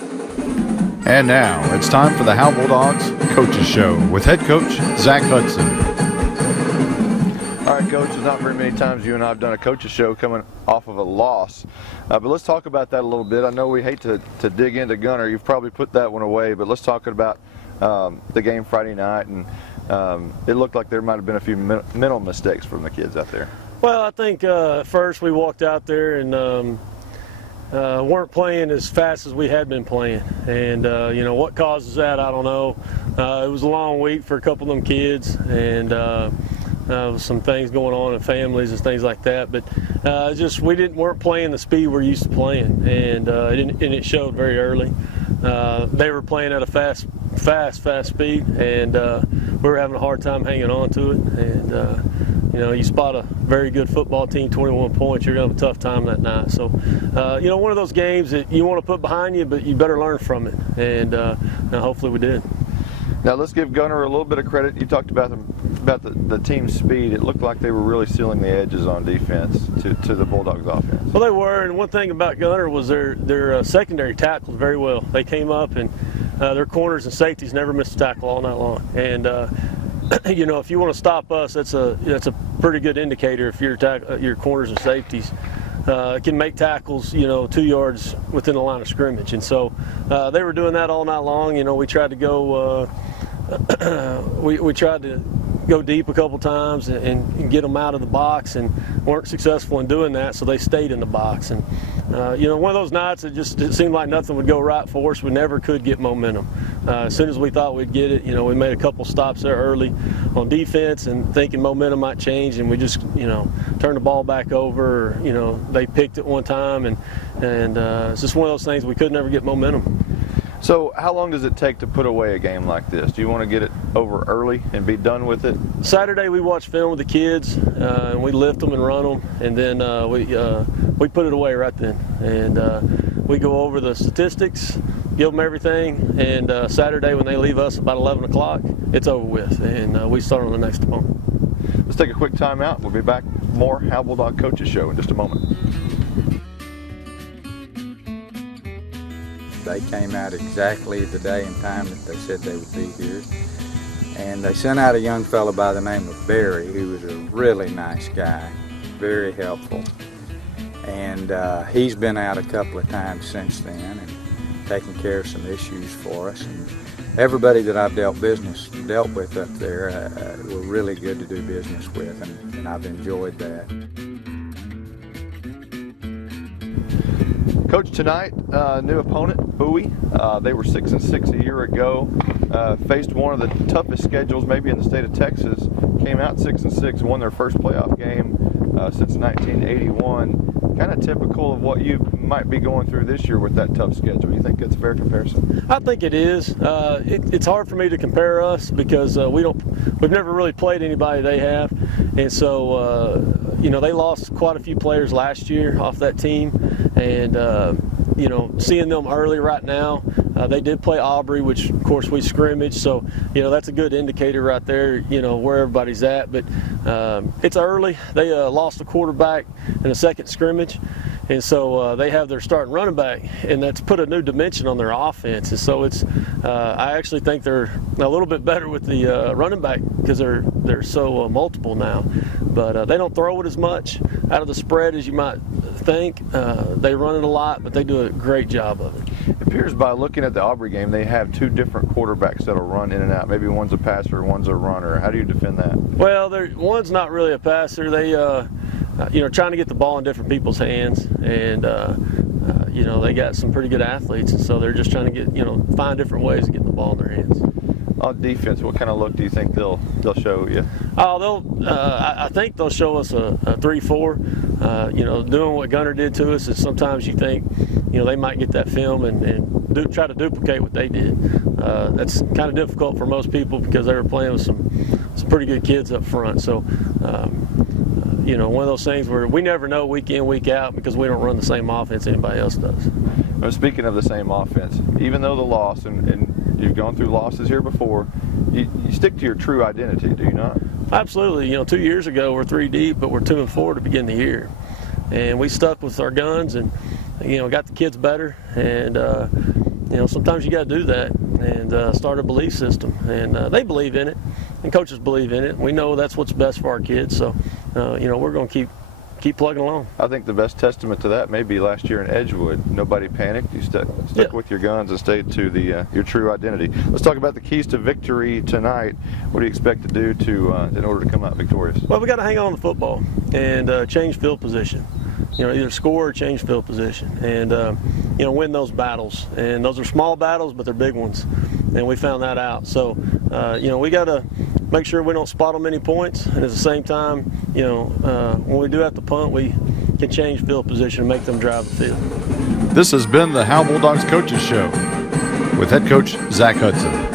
And now, it's time for the Howe Bulldogs Coaches Show with head coach Zack Hudson. All right, Coach, there's not very many times you and I have done a coaches show coming off of a loss. But let's talk about that a little bit. I know we hate to dig into Gunner. You've probably put that one away, but let's talk about the game Friday night. And it looked like there might have been a few mental mistakes from the kids out there. Well, I think at first we walked out there and weren't playing as fast as we had been playing. And, you know, what causes that, I don't know. It was a long week for a couple of them kids, and some things going on in families and things like that. But just we weren't playing the speed we're used to playing, and it showed very early. They were playing at a fast speed, and we were having a hard time hanging on to it. And you know, you spot a very good football team, 21 points, you're going to have a tough time that night. So, you know, one of those games that you want to put behind you, but you better learn from it. And hopefully we did. Now let's give Gunner a little bit of credit. You talked about the team's speed. It looked like they were really sealing the edges on defense to the Bulldogs offense. Well, they were, and one thing about Gunner was their secondary tackled very well. They came up, and their corners and safeties never missed a tackle all night long. And you know, if you want to stop us, that's a pretty good indicator. If your corners and safeties can make tackles, you know, 2 yards within the line of scrimmage. And so they were doing that all night long. You know, we tried to go we tried to go deep a couple times and get them out of the box, and weren't successful in doing that, so they stayed in the box. And you know, one of those nights it seemed like nothing would go right for us. We never could get momentum. As soon as we thought we'd get it, you know, we made a couple stops there early on defense and thinking momentum might change, and we just, you know, turned the ball back over. Or, you know, they picked it one time, and it's just one of those things we could never get momentum. So how long does it take to put away a game like this? Do you want to get it over early and be done with it? Saturday we watched film with the kids, and we lift them and run them, and then we put it away right then. And we go over the statistics, give them everything, and Saturday when they leave us about 11 o'clock, it's over with, and we start on the next opponent. Let's take a quick time out. We'll be back with more Howe Bulldog Coaches Show in just a moment. They came out exactly the day and time that they said they would be here. And they sent out a young fellow by the name of Bowie, who was a really nice guy, very helpful. And he's been out a couple of times since then and taking care of some issues for us. And everybody that I've dealt with up there were really good to do business with, and I've enjoyed that. Coach, tonight, new opponent, Bowie. They were 6-6 a year ago. Faced one of the toughest schedules maybe in the state of Texas. Came out 6-6 and won their first playoff game since 1981. Kind of typical of what you might be going through this year with that tough schedule. You think it's a fair comparison? I think it is. It's hard for me to compare us because we've never really played anybody they have, and so you know, they lost quite a few players last year off that team, and you know, seeing them early right now, they did play Aubrey, which of course we scrimmaged, so you know, that's a good indicator right there, you know, where everybody's at. But it's early. They lost a quarterback in the second scrimmage, and so they have their starting running back, and that's put a new dimension on their offense. And so it's I actually think they're a little bit better with the running back because they're so multiple now. But they don't throw it as much out of the spread as you might think. They run it a lot, but they do a great job of it. It appears by looking at the Aubrey game, they have two different quarterbacks that'll run in and out. Maybe one's a passer, one's a runner. How do you defend that? Well, one's not really a passer. They, you know, trying to get the ball in different people's hands, and you know, they got some pretty good athletes, and so they're just trying to get, you know, find different ways to get the ball in their hands. On defense, what kind of look do you think they'll show you? Oh, I think they'll show us a 3-4. You know, doing what Gunner did to us is sometimes you think, you know, they might get that film and try to duplicate what they did. That's kind of difficult for most people because they were playing with some pretty good kids up front. So, you know, one of those things where we never know week in, week out because we don't run the same offense anybody else does. Well, speaking of the same offense, even though the loss, and you've gone through losses here before, you stick to your true identity, do you not? Absolutely. You know, 2 years ago we're 3 deep, but we're 2-4 to begin the year. And we stuck with our guns and, you know, got the kids better. And, sometimes you got to do that and start a belief system. And they believe in it, and coaches believe in it. We know that's what's best for our kids. So, we're going to keep plugging along. I think the best testament to that may be last year in Edgewood. Nobody panicked. You stuck with your guns and stayed to your true identity. Let's talk about the keys to victory tonight. What do you expect to do in order to come out victorious? Well, we got to hang on to the football and change field position. Either score or change field position, and win those battles. And those are small battles, but they're big ones. And we found that out. So, we got to make sure we don't spot them any points, and at the same time, when we do have to punt, we can change field position and make them drive the field. This has been the Howe Bulldogs Coaches Show with head coach Zack Hudson.